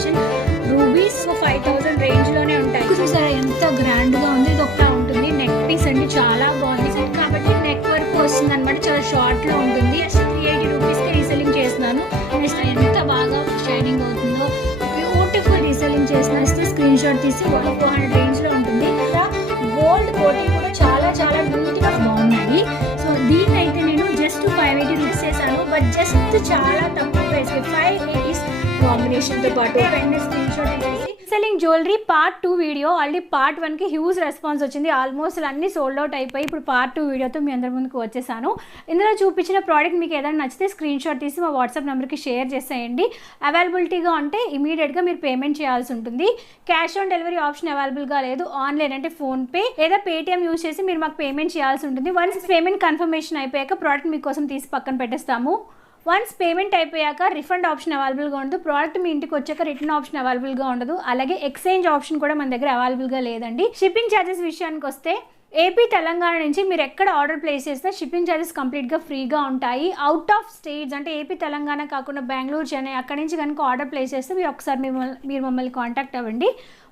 Combination rubies 5000 range లోనే ఉంటాయి. చూసారా ఎంత గ్రాండ్ గా ఉంది. ఇది ఒకలా ఉంటుంది. నెక్ పీస్ అండి చాలా బాగుంది కాబట్టి నెక్ వర్క్ వస్తుంది అనమాట. చాలా షార్ట్ లో ఉంటుంది. 380 రూపీస్ కి రీసెల్లింగ్ చేస్తున్నాను. ఎంత బాగా షైనింగ్ అవుతుందో, బ్యూటిఫుల్ రీసెల్లింగ్ చేసిన స్క్రీన్ షాట్ తీసి 400 రేంజ్ లో ఉంటుంది. గోల్డ్ కోటింగ్ కూడా చాలా చాలా నీట్ గా బాగున్నాయి. సో దీన్ని అయితే నేను జస్ట్ 580 రూపీస్ చేశాను. బట్ జస్ట్ చాలా తక్కువ ప్రైస్ కి 580 కాంబినేషన్ తో పాటు స్క్రీన్ షాట్ తీసి selling jewellery part 2 video already part 1 కి హ్యూజ్ రెస్పాన్స్ వచ్చింది. ఆల్మోస్ట్ అన్ని సోల్డ్ అవుట్ అయిపోయి ఇప్పుడు పార్ట్ 2 వీడియోతో మీ అందరి ముందుకు వచ్చేసాను. ఇందులో చూపించిన ప్రోడక్ట్ మీకు ఏదైనా నచ్చితే స్క్రీన్ షాట్ తీసి మా వాట్సాప్ నెంబర్కి షేర్ చేసేయండి. అవైలబిలిటీగా ఉంటే ఇమీడియట్గా మీరు పేమెంట్ చేయాల్సి ఉంటుంది. క్యాష్ ఆన్ డెలివరీ ఆప్షన్ అవైలబుల్గా లేదు. ఆన్లైన్ అంటే ఫోన్పే లేదా పేటిఎం యూజ్ చేసి మీరు మాకు పేమెంట్ చేయాల్సి ఉంటుంది. వన్స్ పేమెంట్ కన్ఫర్మేషన్ అయిపోయాక ప్రోడక్ట్ మీకోసం తీసి పక్కన పెట్టేస్తాము. వన్స్ పేమెంట్ అయిపోయాక రిఫండ్ ఆప్షన్ అవైలబుల్గా ఉండదు. ప్రోడక్ట్ మీ ఇంటికి వచ్చాక రిటర్న్ ఆప్షన్ అవైలబుల్గా ఉండదు. అలాగే ఎక్స్చేంజ్ ఆప్షన్ కూడా మన దగ్గర అవైలబుల్గా లేదండి. షిప్పింగ్ ఛార్జెస్ విషయానికి వస్తే ఏపీ తెలంగాణ నుంచి మీరు ఎక్కడ ఆర్డర్ ప్లేస్ చేస్తే షిప్పింగ్ ఛార్జెస్ కంప్లీట్గా ఫ్రీగా ఉంటాయి. అవుట్ ఆఫ్ స్టేట్స్ అంటే ఏపీ తెలంగాణ కాకుండా బెంగళూరు, చెన్నై అక్కడి నుంచి కనుక ఆర్డర్ ప్లేస్ చేస్తే మీరు మమ్మల్ని కాంటాక్ట్ అవ్వండి.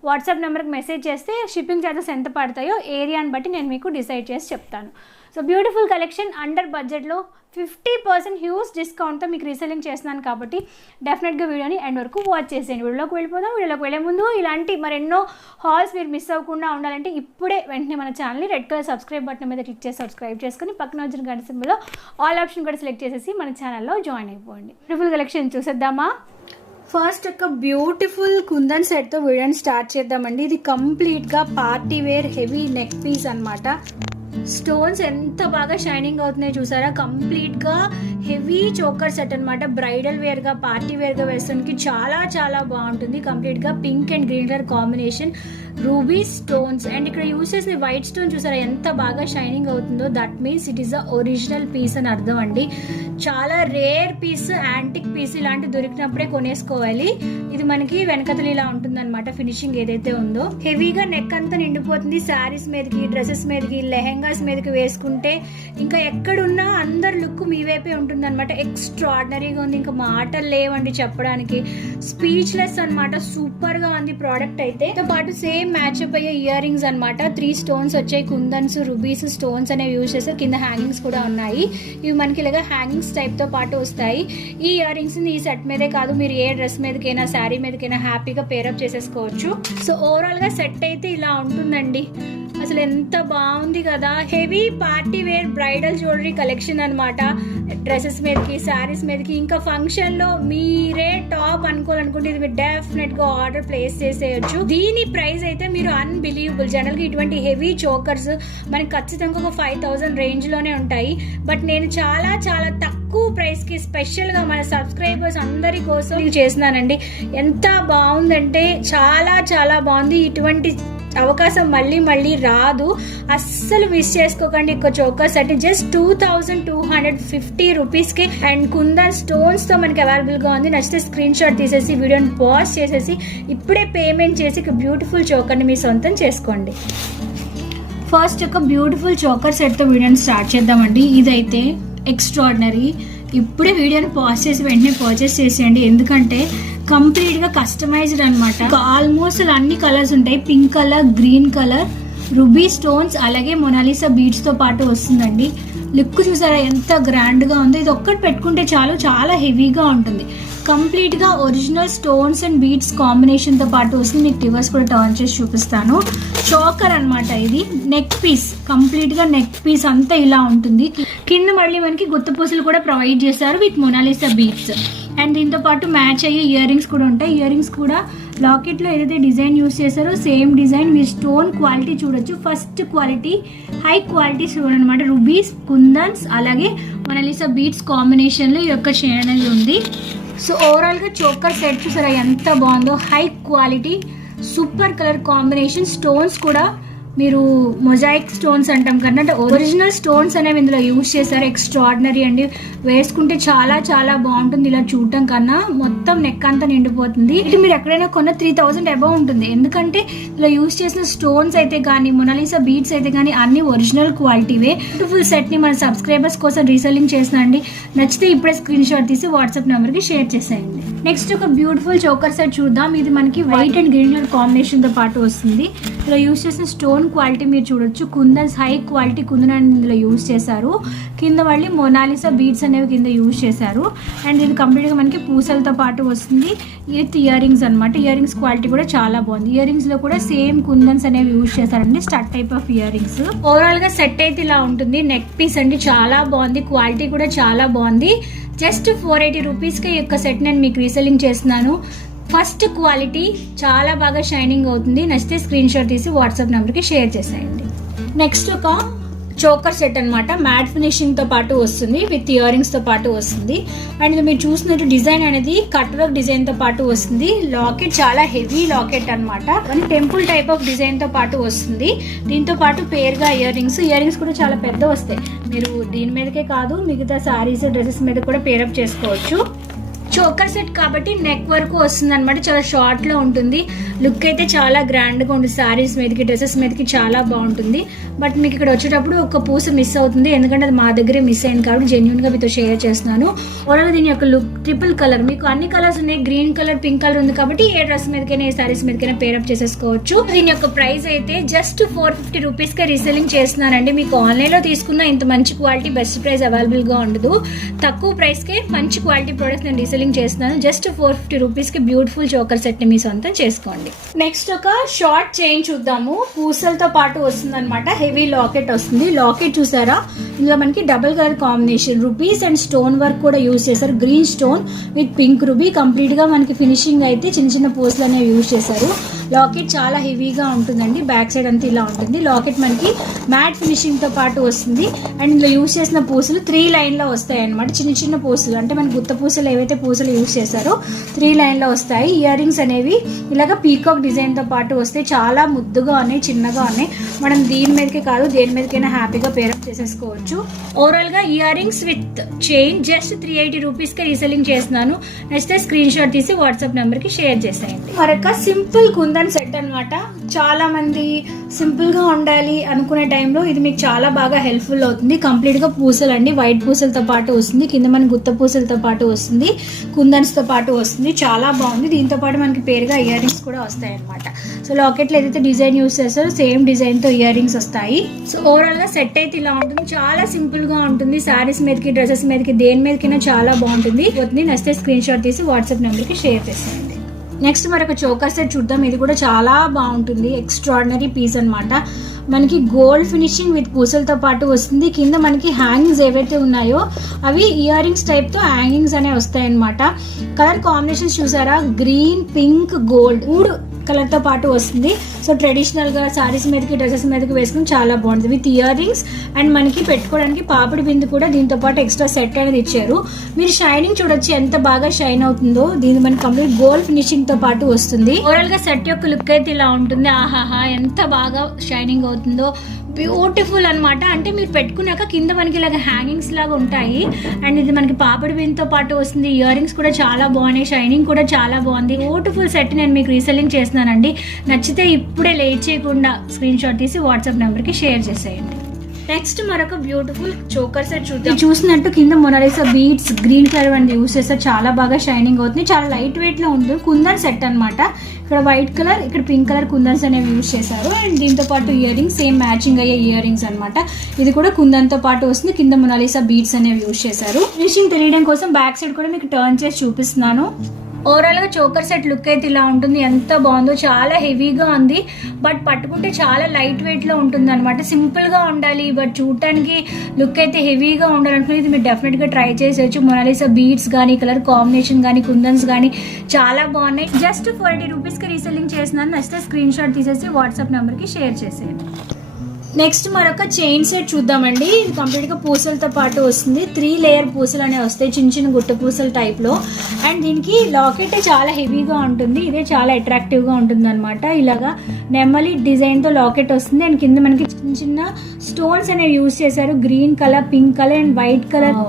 వాట్సాప్ నెంబర్కి మెసేజ్ చేస్తే షిప్పింగ్ ఛార్జెస్ ఎంత పడతాయో ఏరియాని బట్టి నేను మీకు డిసైడ్ చేసి చెప్తాను. సో బ్యూటిఫుల్ కలెక్షన్ అండర్ బడ్జెట్లో 50% హ్యూజ్ డిస్కౌంట్తో మీకు రీసెల్లింగ్ చేస్తున్నాను కాబట్టి డెఫినెట్గా వీడియోని ఎండ్ వరకు వాచ్ చేసేయండి. వీడియోలోకి వెళ్ళిపోదాం. వీడియోలోకి వెళ్ళే ముందు ఇలాంటి మరెన్నో హాల్స్ మీరు మిస్ అవ్వకుండా ఉండాలంటే ఇప్పుడే వెంటనే మన ఛానల్ని రెడ్ కలర్ సబ్స్క్రైబ్ బటన్ మీద క్లిక్ చేసి సబ్స్క్రైబ్ చేసుకుని పక్కన వచ్చిన గంట సింబల్లో ఆల్ ఆప్షన్ కూడా సెలెక్ట్ చేసేసి మన ఛానల్లో జాయిన్ అయిపోండి. బ్యూటిఫుల్ కలెక్షన్ చూసేద్దామా. ఫస్ట్ ఒక బ్యూటిఫుల్ కుందన్ సెట్తో వీడియోని స్టార్ట్ చేద్దామండి. ఇది కంప్లీట్గా party wear heavy neck piece అనమాట. స్టోన్స్ ఎంత బాగా షైనింగ్ అవుతున్నాయి చూసారా. కంప్లీట్గా హెవీ చోకర్ సెట్ అనమాట. బ్రైడల్ వేర్గా పార్టీ వేర్గా వేసుకోవడానికి చాలా చాలా బాగుంటుంది. కంప్లీట్గా pink and green colour combination ruby stones and ఇక్కడ యూస్ చేసిన వైట్ స్టోన్ చూసారా ఎంత బాగా షైనింగ్ అవుతుందో. That means it is the original piece అని అర్థం అండి. చాలా రేర్ పీస్, యాంటిక్ పీస్ ఇలాంటి దొరికినప్పుడే కొనేసుకోవాలి. ఇది మనకి వెనకతలు ఇలా ఉంటుంది అనమాట. ఫినిషింగ్ ఏదైతే ఉందో హెవీగా నెక్ అంతా నిండిపోతుంది. శారీస్ మీదకి, డ్రెస్సెస్ మీదకి, లెహెంగాస్ మీదకి వేసుకుంటే ఇంకా ఎక్కడున్నా అందరు లుక్ మీ వైపే ఉంటుంది అనమాట. ఎక్స్ట్రాడినరీగా ఉంది. ఇంకా మాటలు లేవండి చెప్పడానికి. స్పీచ్లెస్ అనమాట. సూపర్ గా ఉంది ప్రోడక్ట్ అయితే. తో పాటు సేమ్ మ్యాచ్అప్ అయ్యే ఇయర్ రింగ్స్ అనమాట. 3 స్టోన్స్ వచ్చాయి. కుందన్స్, రూబీస్ స్టోన్స్ అనేవి యూజ్ చేస్తారు. కింద హ్యాంగింగ్స్ కూడా ఉన్నాయి. ఇవి మనకి ఇలాగా హ్యాంగింగ్స్ టైప్ తో పాటు వస్తాయి. ఈ ఇయర్ రింగ్స్ ఈ సెట్ మీదే కాదు, మీరు ఏ డ్రెస్ మీదకైనా శారీ మీదకైనా హ్యాపీగా పేరప్ చేసేసుకోవచ్చు. సో ఓవరాల్ గా సెట్ అయితే ఇలా ఉంటుందండి. అసలు ఎంత బాగుంది కదా. Heavy party wear bridal jewellery collection అనమాట. డ్రెస్సెస్ మీదకి, శారీస్ మీదకి, ఇంకా ఫంక్షన్ లో మీరే టాప్ అనుకోవాలనుకుంటే ఇది మీరు డెఫినెట్ గా ఆర్డర్ ప్లేస్ చేసేయచ్చు. దీని ప్రైస్ అయితే మీరు అన్బిలీవబుల్. జనరల్ గా ఇటువంటి హెవీ చోకర్స్ మనకి ఖచ్చితంగా ఒక 5000 రేంజ్ లోనే ఉంటాయి. బట్ నేను చాలా చాలా తక్కువ ప్రైస్ కి స్పెషల్ గా మన సబ్స్క్రైబర్స్ అందరి కోసం చేస్తున్నానండి. ఎంత బాగుందంటే చాలా చాలా బాగుంది. ఇటువంటి అవకాశం మళ్ళీ రాదు. అస్సలు మిస్ చేసుకోకండి. ఒక చోకర్ సెట్ జస్ట్ 2250 రూపీస్కి అండ్ కుందన్ స్టోన్స్ తో మనకి అవైలబుల్ గా ఉంది. నచ్చితే స్క్రీన్ షాట్ తీసేసి వీడియోని పాజ్ చేసేసి ఇప్పుడే పేమెంట్ చేసి బ్యూటిఫుల్ చోకర్ని మీ సొంతం చేసుకోండి. ఫస్ట్ ఒక బ్యూటిఫుల్ చోకర్ సెట్ తో వీడియోని స్టార్ట్ చేద్దామండి. ఇదైతే ఎక్స్ట్రాడినరీ. ఇప్పుడే వీడియోని పాజ్ చేసి వెంటనే పర్చేస్ చేసేయండి. ఎందుకంటే కంప్లీట్ గా కస్టమైజ్డ్ అనమాట. ఆల్మోస్ట్ అన్ని కలర్స్ ఉంటాయి. Pink colour, green colour, ruby stones, అలాగే మొనాలిసా బీడ్స్ తో పాటు వస్తుందండి. లుక్ చూసారా ఎంత గ్రాండ్ గా ఉందో. ఇది ఒక్కటి పెట్టుకుంటే చాలు, చాలా హెవీగా ఉంటుంది. కంప్లీట్ గా original stones and beads combination తో పాటు వస్తుంది. మీకు రివర్స్ కూడా టర్న్ చేసి చూపిస్తాను. చోకర్ అనమాట. ఇది నెక్ పీస్. కంప్లీట్ గా నెక్ పీస్ అంతా ఇలా ఉంటుంది. కింద మళ్ళీ మనకి గుత్తపూసలు కూడా ప్రొవైడ్ చేశారు విత్ మొనాలిసా బీడ్స్. అండ్ దీంతో పాటు మ్యాచ్ అయ్యే ఇయర్ రింగ్స్ కూడా ఉంటాయి. ఇయర్ రింగ్స్ కూడా లాకెట్ లో ఏదైతే డిజైన్ యూస్ చేశారో సేమ్ డిజైన్. మీరు స్టోన్ క్వాలిటీ చూడొచ్చు. First quality, high quality stone అనమాట. రూబీస్, కుందన్స్, అలాగే మొనాలిసా బీడ్స్ కాంబినేషన్ లో ఈ యొక్క చైన్ అనేది ఉంది. సో ఓవరాల్ గా చోకర్ సెట్ చూసారా ఎంత బాగుందో. High quality, super colour combination. Stones కూడా మీరు మొజాయిక్ స్టోన్స్ అంటాం కన్నా అంటే ఒరిజినల్ స్టోన్స్ అనేవి ఇందులో యూజ్ చేశారు. ఎక్స్ట్రాడినరీ అండి, వేసుకుంటే చాలా చాలా బాగుంటుంది. ఇలా చూడటం కన్నా మొత్తం నెక్ అంతా నిండిపోతుంది. ఇది మీరు ఎక్కడైనా కొన్న 3000 అబౌవ్ ఉంటుంది. ఎందుకంటే ఇలా యూజ్ చేసిన స్టోన్స్ అయితే కానీ మొనాలిసా బీడ్స్ అయితే కానీ అన్ని ఒరిజినల్ క్వాలిటీవే. బ్యూటిఫుల్ సెట్ ని మన సబ్స్క్రైబర్స్ కోసం రీసెల్లింగ్ చేసినండి. నచ్చితే ఇప్పుడే స్క్రీన్ షాట్ తీసి వాట్సాప్ నెంబర్ కి షేర్ చేసేయండి. నెక్స్ట్ ఒక బ్యూటిఫుల్ చోకర్ సెట్ చూద్దాం. ఇది మనకి white and green colour combination తో పాటు వస్తుంది. ఇలా యూజ్ చేసిన స్టోన్ క్వాలిటీ మీరు చూడొచ్చు. కుందన్స్ హై క్వాలిటీ కుందన్ ఇందులో యూజ్ చేశారు. కింద మళ్ళీ మొనాలిసా బీడ్స్ అనేవి కింద యూజ్ చేశారు. అండ్ ఇది కంప్లీట్ గా మనకి పూసలతో పాటు వస్తుంది. విత్ ఇయర్ రింగ్స్ అనమాట. ఇయర్ రింగ్స్ క్వాలిటీ కూడా చాలా బాగుంది. ఇయర్ రింగ్స్ లో కూడా సేమ్ కుందన్స్ అనేవి యూజ్ చేశారండి. Stud type of ear rings. Overall గా సెట్ అయితే ఇలా ఉంటుంది. నెక్ పీస్ అండి, చాలా బాగుంది. క్వాలిటీ కూడా చాలా బాగుంది. జస్ట్ 480 రూపీస్కి ఈ యొక్క సెట్ నేను మీకు రీసెల్లింగ్ చేస్తున్నాను. ఫస్ట్ క్వాలిటీ చాలా బాగా షైనింగ్ అవుతుంది. నచ్చితే స్క్రీన్ షాట్ తీసి వాట్సాప్ నెంబర్కి షేర్ చేసేయండి. నెక్స్ట్ ఒక చోకర్ సెట్ అనమాట. మ్యాట్ ఫినిషింగ్ తో పాటు వస్తుంది. విత్ ఇయర్ రింగ్స్ తో పాటు వస్తుంది. అండ్ ఇది మీరు చూసినట్టు డిజైన్ అనేది కట్ వర్క్ డిజైన్ తో పాటు వస్తుంది. లాకెట్ చాలా హెవీ లాకెట్ అనమాట. టెంపుల్ టైప్ ఆఫ్ డిజైన్ తో పాటు వస్తుంది. దీంతో పాటు పేరుగా ఇయర్ రింగ్స్ కూడా చాలా పెద్ద వస్తాయి. మీరు దీని మీదకే కాదు మిగతా సారీస్ డ్రెస్సెస్ మీద కూడా పేరప్ చేసుకోవచ్చు. చోకర్ సెట్ కాబట్టి నెక్ వరకు వస్తుంది అనమాట. చాలా షార్ట్ లో ఉంటుంది. లుక్ అయితే చాలా గ్రాండ్ గా ఉంటుంది. సారీస్ మీదకి డ్రెస్సెస్ మీదకి చాలా బాగుంటుంది. బట్ మీకు ఇక్కడ వచ్చేటప్పుడు ఒక పూస మిస్ అవుతుంది. ఎందుకంటే అది మా దగ్గరే మిస్ అయింది కాబట్టి జెన్యున్ గా మీతో షేర్ చేస్తున్నాను. ఓవరాల్ దీని యొక్క లుక్ ట్రిపుల్ కలర్. మీకు అన్ని కలర్స్ ఉన్నాయి. గ్రీన్ కలర్, పింక్ కలర్ ఉంది కాబట్టి ఏ డ్రెస్ మీదకైనా ఏ సారీస్ మీదకైనా పేరప్ చేసేసుకోవచ్చు. దీని యొక్క ప్రైస్ అయితే జస్ట్ 450 రూపీస్ కి రీసెల్లింగ్ చేస్తున్నానండి. మీకు ఆన్లైన్ లో తీసుకున్న ఇంత మంచి క్వాలిటీ బెస్ట్ ప్రైస్ అవైలబుల్ గా ఉండదు. తక్కువ ప్రైస్ కే మంచి క్వాలిటీ ప్రొడక్ట్స్ నేను రీసెల్లింగ్ చేస్తున్నాను. జస్ట్ 450 రూపీస్ కి బ్యూటిఫుల్ చోకర్ సెట్ ని మీ సొంతం చేసుకోండి. నెక్స్ట్ ఒక షార్ట్ చైన్ చూద్దాము. పూసలతో పాటు వస్తుంది అనమాట. హెవీ లాకెట్ వస్తుంది. లాకెట్ చూసారా, ఇందులో మనకి double colour combination rubies and stone work కూడా యూజ్ చేశారు. Green stone with pink ruby. Complete గా మనకి ఫినిషింగ్ అయితే చిన్న చిన్న పూసలు అనేవి యూజ్ చేశారు. లాకెట్ చాలా హెవీగా ఉంటుందండి. బ్యాక్ సైడ్ అంతా ఇలా ఉంటుంది. లాకెట్ మనకి మ్యాట్ ఫినిషింగ్ తో పాటు వస్తుంది. అండ్ ఇందులో యూజ్ చేసిన పూసలు 3 లైన్ లో వస్తాయి అనమాట. చిన్న చిన్న పూసలు అంటే మనకి గుత్త పూసలు ఏవైతే పూసలు యూజ్ చేశారో 3 లైన్ లో వస్తాయి. ఇయర్ రింగ్స్ అనేవి ఇలాగ పీకాక్ డిజైన్ తో పాటు వస్తాయి. చాలా ముద్దుగా ఉన్నాయి, చిన్నగా ఉన్నాయి. మనం దీని మీదకే కాదు దేని మీదకైనా హ్యాపీగా పేరప్ చేసేసుకోవచ్చు. ఓవరాల్ గా ear rings with chain just 380 rupees కి రీసెల్లింగ్ చేస్తున్నాను. నచ్చితే స్క్రీన్ షాట్ తీసి వాట్సాప్ నెంబర్ కి షేర్ చేసేయండి. మరొక సింపుల్ కుందన్ సెట్ అనమాట. చాలా మంది సింపుల్ గా ఉండాలి అనుకునే టైంలో ఇది మీకు చాలా బాగా హెల్ప్ఫుల్ అవుతుంది. కంప్లీట్ గా పూసలు అండి. వైట్ పూసలతో పాటు వస్తుంది. కింద మనకి గుత్త పూసలతో పాటు వస్తుంది. కుందన్స్ తో పాటు వస్తుంది. చాలా బాగుంది. దీంతో పాటు మనకి పేరుగా ఇయర్ రింగ్స్ కూడా వస్తాయి అనమాట. సో లాకెట్ లో ఏదైతే డిజైన్ యూస్ చేస్తారో సేమ్ డిజైన్ తో ఇయర్ రింగ్స్ వస్తాయి. సో ఓవరాల్ గా సెట్ అయితే ఇలా ఉంటుంది. చాలా సింపుల్ గా ఉంటుంది. సారీస్ మీదకి డ్రెస్సెస్ మీదకి దేని మీదకైనా చాలా బాగుంటుంది. నచ్చితే స్క్రీన్ షాట్ తీసి వాట్సాప్ నెంబర్ కి షేర్ చేసేయండి. నెక్స్ట్ మరొక చోకర్ సెట్ చూద్దాం. ఇది కూడా చాలా బాగుంటుంది. ఎక్స్ట్రాడినరీ పీస్ అనమాట. మనకి గోల్డ్ ఫినిషింగ్ విత్ పూసలతో పాటు వస్తుంది. కింద మనకి హ్యాంగింగ్స్ ఏవైతే ఉన్నాయో అవి ఇయర్ రింగ్స్ టైప్ తో హ్యాంగింగ్స్ అనేవి వస్తాయి అనమాట. కలర్ కాంబినేషన్స్ చూసారా, గ్రీన్, పింక్, గోల్డ్ 3 కలర్ తో పాటు వస్తుంది. సో ట్రెడిషనల్ గా సారీస్ మీదకి డ్రెస్సెస్ మీదకి వేసుకుని చాలా బాగుంటుంది. విత్ ఇయర్ రింగ్స్ అండ్ మనకి పెట్టుకోవడానికి పాపిడి బిందు కూడా దీంతో పాటు ఎక్స్ట్రా సెట్ అనేది ఇచ్చారు. మీరు షైనింగ్ చూడొచ్చు ఎంత బాగా షైన్ అవుతుందో. దీని మనకి కంప్లీట్ గోల్డ్ ఫినిషింగ్ తో పాటు వస్తుంది. ఓవరాల్ గా సెట్ యొక్క లుక్ అయితే ఇలా ఉంటుంది. ఆహాహా ఎంత బాగా షైనింగ్ అవుతుందో. బ్యూటిఫుల్ అనమాట. అంటే మీరు పెట్టుకున్నాక కింద మనకి ఇలాగ హ్యాంగింగ్స్ లాగా ఉంటాయి. అండ్ ఇది మనకి పాపిడి బిందుతో పాటు వస్తుంది. ఇయర్ రింగ్స్ కూడా చాలా బాగున్నాయి. షైనింగ్ కూడా చాలా బాగుంది. బ్యూటిఫుల్ సెట్ నేను మీకు రీసెల్లింగ్ చేస్తున్నానండి. నచ్చితే ఇప్పుడే లేట్ చేయకుండా స్క్రీన్ షాట్ తీసి వాట్సాప్ నెంబర్ కి షేర్ చేసేయండి. నెక్స్ట్ మరొక బ్యూటిఫుల్ చోకర్ సెట్ చూద్దాం. చూసినట్టు కింద మొనాలిసా బీడ్స్ గ్రీన్ కలర్ అనేది యూస్ చేస్తారు. చాలా బాగా షైనింగ్ అవుతుంది. చాలా లైట్ వెయిట్ లో ఉంటుంది. కుందన్ సెట్ అనమాట. ఇక్కడ వైట్ కలర్, ఇక్కడ పింక్ కలర్ కుందన్స్ అనేవి యూజ్ చేశారు. అండ్ దీంతో పాటు ఇయర్ రింగ్స్ సేమ్ మ్యాచింగ్ అయ్యే ఇయర్ రింగ్స్ అనమాట. ఇది కూడా కుందన్ తో పాటు వస్తుంది. కింద మొనాలిసా బీడ్స్ అనేవి యూజ్ చేశారు. ఫినిషింగ్ తెలియడం కోసం బ్యాక్ సైడ్ కూడా మీకు టర్న్ చేసి చూపిస్తున్నాను. ఓవరాల్ గా చోకర్ సెట్ లుక్ అయితే ఇలా ఉంటుంది. ఎంత బాగుందో. చాలా హెవీగా ఉంది బట్ పట్టుకుంటే చాలా లైట్ వెయిట్ లో ఉంటుంది అనమాట. సింపుల్ గా ఉండాలి బట్ చూడటానికి లుక్ అయితే హెవీగా ఉండాలనుకుని ఇది మీరు డెఫినెట్ గా ట్రై చేసేయచ్చు. మొనాలిసా బీడ్స్ కానీ కలర్ కాంబినేషన్ కానీ కుందన్స్ కానీ చాలా బాగున్నాయి. జస్ట్ 480 రూపీస్ కి రీసెల్లింగ్ చేస్తున్నాను. నచ్చితే స్క్రీన్ షాట్ తీసేసి వాట్సాప్ నెంబర్ కి షేర్ చేసేయండి. నెక్స్ట్ మరొక చైన్ సెట్ చూద్దామండి. ఇది కంప్లీట్గా పూసలతో పాటు వస్తుంది. 3 లేయర్ పూసలు అనేవి వస్తాయి, చిన్న చిన్న గుట్ట పూసల టైప్లో. అండ్ దీనికి లాకెట్ చాలా హెవీగా ఉంటుంది, ఇదే చాలా అట్రాక్టివ్గా ఉంటుంది అనమాట. ఇలాగా నెమలి డిజైన్తో లాకెట్ వస్తుంది. అండ్ కింద మనకి చిన్న చిన్న స్టోన్స్ అనేవి యూజ్ చేశారు. Green colour, pink colour and white colour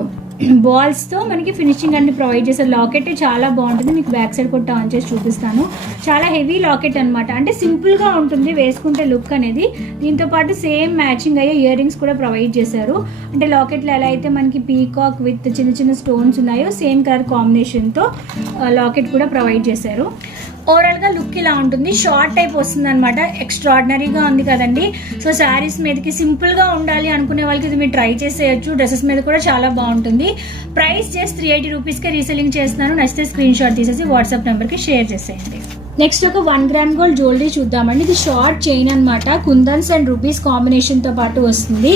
balls తో మనకి ఫినిషింగ్ అన్ని ప్రొవైడ్ చేశారు. లాకెట్ చాలా బాగుంటుంది, మీకు బ్యాక్ సైడ్ కూడా ఆన్ చేసి చూపిస్తాను. చాలా హెవీ లాకెట్ అనమాట, అంటే సింపుల్ గా ఉంటుంది వేసుకుంటే లుక్ అనేది. దీంతో పాటు సేమ్ మ్యాచింగ్ అయ్యే ఇయర్ రింగ్స్ కూడా ప్రొవైడ్ చేశారు. అంటే లాకెట్లో ఎలా అయితే మనకి పీకాక్ విత్ చిన్న చిన్న స్టోన్స్ ఉన్నాయో సేమ్ కలర్ కాంబినేషన్ తో లాకెట్ కూడా ప్రొవైడ్ చేశారు. ఓవరాల్ గా లుక్ ఇలా ఉంటుంది, షార్ట్ టైప్ వస్తుంది అనమాట. ఎక్స్ట్రాడినరీగా ఉంది కదండి. సో శారీస్ మీదకి సింపుల్ గా ఉండాలి అనుకునే వాళ్ళకి ఇది మీరు ట్రై చేసేయచ్చు. డ్రెస్సెస్ మీద కూడా చాలా బాగుంటుంది. ప్రైస్ జస్ట్ 380 రూపీస్కే రీసెల్లింగ్ చేస్తున్నాను. నచ్చితే స్క్రీన్ షాట్ తీసేసి వాట్సాప్ నెంబర్కి షేర్ చేసేయండి. నెక్స్ట్ ఒక 1 గ్రామ్ గోల్డ్ జ్యువెలరీ చూద్దామండి. ఇది షార్ట్ చైన్ అనమాట, కుందన్స్ అండ్ రూబీస్ కాంబినేషన్ తో పాటు వస్తుంది.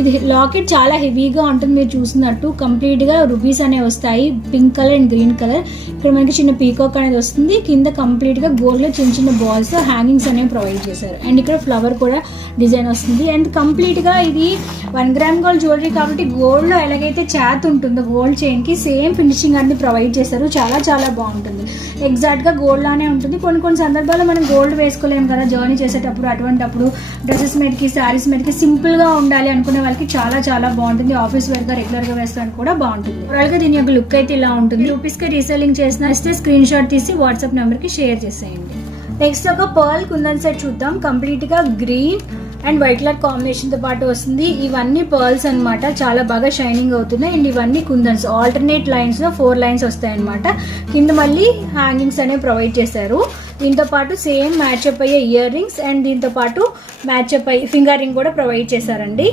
ఇది లాకెట్ చాలా హెవీగా ఉంటుంది, మీరు చూసినట్టు కంప్లీట్ గా రూబీస్ అనేవి వస్తాయి, pink colour and green colour. ఇక్కడ మనకి చిన్న పీకాక్ అనేది వస్తుంది. కింద కంప్లీట్ గా గోల్డ్ లో చిన్న చిన్న బాల్స్ హ్యాంగింగ్స్ అనేవి ప్రొవైడ్ చేశారు. అండ్ ఇక్కడ ఫ్లవర్ కూడా డిజైన్ వస్తుంది. అండ్ కంప్లీట్ గా ఇది 1 గ్రామ్ గోల్డ్ జ్యువెలరీ కాబట్టి గోల్డ్ లో ఎలాగైతే చాత్ ఉంటుందో గోల్డ్ చైన్ కి సేమ్ ఫినిషింగ్ అన్ని ప్రొవైడ్ చేశారు. చాలా చాలా బాగుంటుంది, ఎగ్జాక్ట్ గా గోల్డ్ లానే ఉంటుంది. కొన్ని సందర్భాల్లో మనం గోల్డ్ వేసుకోలేము కదా జర్నీ చేసేటప్పుడు, అటువంటిప్పుడు డ్రెస్సెస్ మీదకి శారీస్ మీదకి సింపుల్ గా ఉండాలి అనుకునే వాళ్ళకి చాలా చాలా బాగుంటుంది. ఆఫీస్ వేర్ గా రెగ్యులర్ గా వేసుకోవడానికి కూడా బాగుంటుంది. ఓవరాల్ గా దీని యొక్క లుక్ అయితే ఇలా ఉంటుంది. రూపీస్ కి రీసెల్లింగ్ చేసిన స్క్రీన్ షాట్ తీసి వాట్సాప్ నెంబర్ కి షేర్ చేసేయండి. నెక్స్ట్ ఒక పర్ల్ కుందన్ సెట్ చూద్దాం. కంప్లీట్ గా green and white colour combination తో పాటు వస్తుంది. ఇవన్నీ పర్ల్స్ అనమాట, చాలా బాగా షైనింగ్ అవుతున్నాయి. అండ్ ఇవన్నీ కుందన్స్ ఆల్టర్నేట్ లైన్స్ లో 4 లైన్స్ వస్తాయి అనమాట. కింద మళ్ళీ హ్యాంగింగ్స్ అనేవి ప్రొవైడ్ చేశారు. దీంతో పాటు సేమ్ మ్యాచ్అప్ అయ్యే ఇయర్ రింగ్స్ అండ్ దీంతో పాటు మ్యాచ్అప్ అయ్యే ఫింగర్ రింగ్ కూడా ప్రొవైడ్ చేశారండి.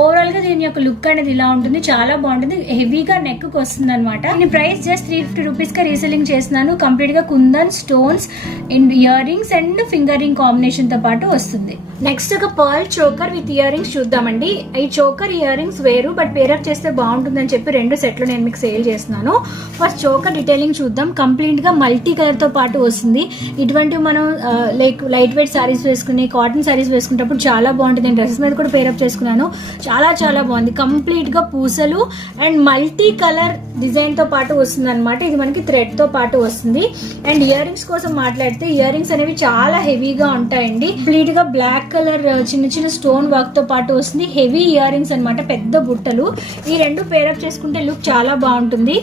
ఓవరాల్ గా దీని యొక్క లుక్ అనేది ఇలా ఉంటుంది, చాలా బాగుంటుంది. హెవీగా నెక్ కు వస్తుంది అనమాట. దీని ప్రైస్ జస్ట్ 350 రూపీస్ గా రీసెల్లింగ్ చేస్తున్నాను. కంప్లీట్ గా kundan, stones and ear rings and finger ring combination తో పాటు వస్తుంది. నెక్స్ట్ ఒక pearl choker with ear rings చూద్దామండి. ఈ చోకర్ ఇయర్ రింగ్స్ వేరు, బట్ పేరప్ చేస్తే బాగుంటుందని చెప్పి 2 సెట్లు నేను మీకు సేల్ చేస్తున్నాను. ఫస్ట్ చోకర్ డీటెయిలింగ్ చూద్దాం. కంప్లీట్ గా మల్టీ కలర్ తో పాటు వస్తుంది. ఇటువంటివి మనం లైట్ వెయిట్ సారీస్ వేసుకుని కాటన్ సారీస్ వేసుకునేటప్పుడు చాలా బాగుంటుంది. నేను డ్రెస్సెస్ మీద కూడా పేరప్ చేసుకున్నాను, చాలా చాలా బాగుంది. కంప్లీట్ గా పూసలు అండ్ మల్టీ కలర్ డిజైన్ తో పాటు వస్తుంది అనమాట. ఇది మనకి థ్రెడ్ తో పాటు వస్తుంది. అండ్ ఇయర్ రింగ్స్ కోసం మాట్లాడితే ఇయర్ రింగ్స్ అనేవి చాలా హెవీగా ఉంటాయండి. కంప్లీట్ గా బ్లాక్ కలర్ చిన్న చిన్న స్టోన్ వర్క్ తో పాటు వస్తుంది. హెవీ ఇయర్ రింగ్స్ అనమాట, పెద్ద బుట్టలు. ఈ 2 పేరప్ చేసుకుంటే లుక్ చాలా బాగుంటుంది.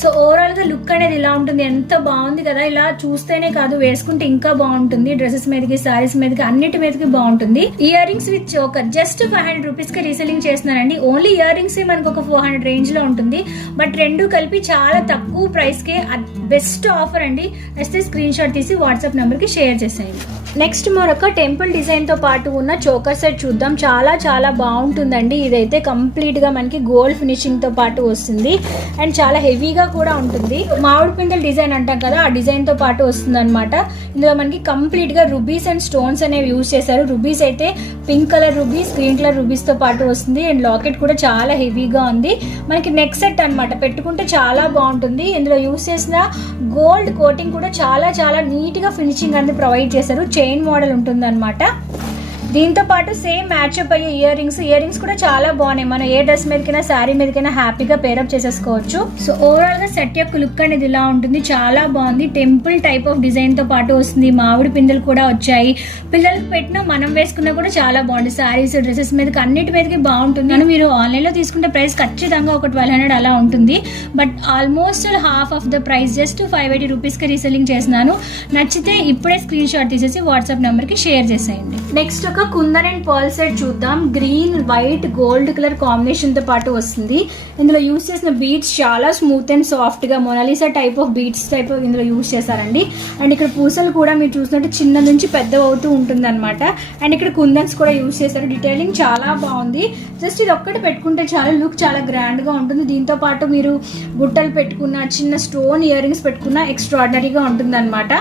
సో ఓవరాల్ గా లుక్ అనేది ఇలా ఉంటుంది. ఎంత బాగుంది కదా, ఇలా చూస్తేనే కాదు వేసుకుంటే ఇంకా బాగుంటుంది. డ్రెస్సెస్ మీదకి, సారీస్ మీదకి, అన్నిటి మీదకి బాగుంటుంది. Ear rings with choker just 500 rupees కి రీసెల్లింగ్ చేస్తున్నానండి. ఓన్లీ ఇయర్ రింగ్స్ మనకు ఒక 400 రేంజ్ లో ఉంటుంది, బట్ 2 కలిపి చాలా తక్కువ ప్రైస్ కే బెస్ట్ ఆఫర్ అండి. నెక్స్ట్ స్క్రీన్ షాట్ తీసి వాట్సాప్ నెంబర్ కి షేర్ చేసేయండి. నెక్స్ట్ మరొక టెంపుల్ డిజైన్ తో పాటు ఉన్న చోకర్ సెట్ చూద్దాం. చాలా చాలా బాగుంటుందండి. ఇదైతే కంప్లీట్ గా మనకి గోల్డ్ ఫినిషింగ్ తో పాటు వస్తుంది అండ్ చాలా హెవీగా కూడా ఉంటుంది. మామిడి పిందెల డిజైన్ అంటాం కదా, ఆ డిజైన్ తో పాటు వస్తుంది అనమాట. ఇందులో మనకి కంప్లీట్ గా రుబీస్ అండ్ స్టోన్స్ అనేవి యూజ్ చేశారు. రుబీస్ అయితే pink colour rubies, green colour rubies తో పాటు వస్తుంది. అండ్ లాకెట్ కూడా చాలా హెవీగా ఉంది. మనకి నెక్ సెట్ అనమాట, పెట్టుకుంటే చాలా బాగుంటుంది. ఇందులో యూజ్ చేసిన గోల్డ్ కోటింగ్ కూడా చాలా చాలా నీట్ గా ఫినిషింగ్ అనేది ప్రొవైడ్ చేశారు. చైన్ మోడల్ ఉంటుంది అనమాట. దీంతో పాటు సేమ్ మ్యాచ్అప్ అయ్యే ఇయర్ రింగ్స్ కూడా చాలా బాగున్నాయి. మనం ఏ డ్రెస్ మీదకైనా శారీ మీదకైనా హ్యాపీగా పేరప్ చేసేసుకోవచ్చు. సో ఓవరాల్ గా సెట్ యొక్క లుక్ అనేది ఇలా ఉంటుంది, చాలా బాగుంది. టెంపుల్ టైప్ ఆఫ్ డిజైన్ తో పాటు వస్తుంది. మామిడి పిందెలు కూడా వచ్చాయి. పిల్లలకు పెట్టినా మనం వేసుకున్నా కూడా చాలా బాగుంది. శారీస్, డ్రెస్సెస్ మీదకి అన్నిటి మీదకి బాగుంటుంది. మీరు ఆన్లైన్ లో తీసుకుంటే ప్రైస్ ఖచ్చితంగా ఒక 1200 అలా ఉంటుంది, but almost half of the price just 580 rupees కి రీసెల్లింగ్ చేస్తున్నాను. నచ్చితే ఇప్పుడే స్క్రీన్ షాట్ తీసేసి వాట్సాప్ నెంబర్ కి షేర్ చేసేయండి. నెక్స్ట్ ఒక కుందన్ అండ్ పర్ల్ సెట్ చూద్దాం. Green, white, gold colour combination తో పాటు వస్తుంది. ఇందులో యూజ్ చేసిన బీడ్స్ చాలా స్మూత్ అండ్ సాఫ్ట్ గా Mona Lisa type of beads type ఇందులో యూజ్ చేశారండి. అండ్ ఇక్కడ పూసలు కూడా మీరు చూసినట్టు చిన్న నుంచి పెద్ద అవుతూ ఉంటుంది అనమాట. అండ్ ఇక్కడ కుందన్స్ కూడా యూజ్ చేశారు. డీటెయిలింగ్ చాలా బాగుంది. జస్ట్ ఇది ఒక్కటి పెట్టుకుంటే చాలా లుక్ చాలా గ్రాండ్ గా ఉంటుంది. దీంతో పాటు మీరు బుట్టలు పెట్టుకున్న, చిన్న స్టోన్ ఇయర్ రింగ్స్ పెట్టుకున్న ఎక్స్ట్రాడినరీగా ఉంటుంది అనమాట.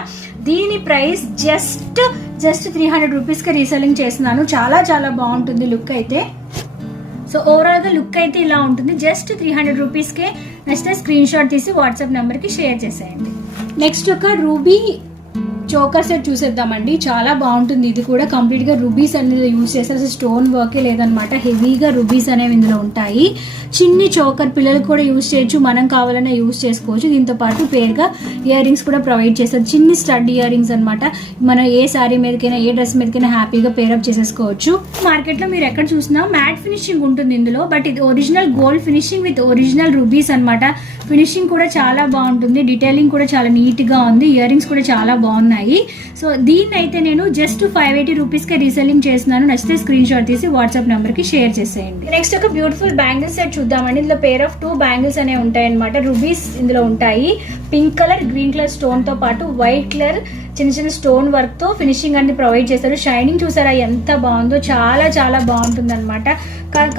దీని ప్రైస్ జస్ట్ 300 రూపీస్ కి రీసెల్లింగ్ చేస్తున్నాను. చాలా చాలా బాగుంటుంది లుక్ అయితే. సో ఓవరాల్ గా లుక్ అయితే ఇలా ఉంటుంది, జస్ట్ 300 రూపీస్ కే. నచ్చితే స్క్రీన్ షాట్ తీసి వాట్సాప్ నెంబర్ కి షేర్ చేసేయండి. నెక్స్ట్ ఒక రూబీ చోకర్ సెట్ చూసేద్దామండి. చాలా బాగుంటుంది. ఇది కూడా కంప్లీట్ గా రూబీస్ అనేది యూజ్ చేస్తారు. స్టోన్ వర్కే లేదనమాట. హెవీగా రూబీస్ అనేవి ఇందులో ఉంటాయి. చిన్ని చోకర్ పిల్లలు కూడా యూజ్ చేయొచ్చు, మనం కావాలన్నా యూజ్ చేసుకోవచ్చు. దీంతో పాటు పేరుగా ఇయర్ రింగ్స్ కూడా ప్రొవైడ్ చేస్తారు. చిన్ని స్టడ్ ఇయర్ రింగ్స్ అనమాట. మనం ఏ సారీ మీదకైనా ఏ డ్రెస్ మీదకైనా హ్యాపీగా పేరప్ చేసేసుకోవచ్చు. మార్కెట్ లో మీరు ఎక్కడ చూసినా మ్యాట్ ఫినిషింగ్ ఉంటుంది ఇందులో, బట్ ఇది original gold finishing with original rubies అనమాట. ఫినిషింగ్ కూడా చాలా బాగుంటుంది. డీటెయిలింగ్ కూడా చాలా నీట్ గా ఉంది. ఇయర్ రింగ్స్ కూడా చాలా బాగున్నాయి. సో దీన్ని అయితే నేను జస్ట్ 580 రూపీస్ కి రీసెల్లింగ్ చేస్తున్నాను. నచ్చితే స్క్రీన్ షాట్ తీసి వాట్సాప్ నెంబర్ కి షేర్ చేసేయండి. నెక్స్ట్ ఒక బ్యూటిఫుల్ బ్యాంగిల్స్ సెట్ చూద్దామండి. ఇందులో పేర్ ఆఫ్ 2 బ్యాంగిల్స్ అనేవి ఉంటాయి అనమాట. రూబీస్ ఇందులో ఉంటాయి. Pink colour, green colour stone తో పాటు వైట్ కలర్ చిన్న చిన్న స్టోన్ వర్క్ తో ఫినిషింగ్ అనేది ప్రొవైడ్ చేస్తారు. షైనింగ్ చూసారా ఎంత బాగుందో, చాలా చాలా బాగుంటుంది అనమాట.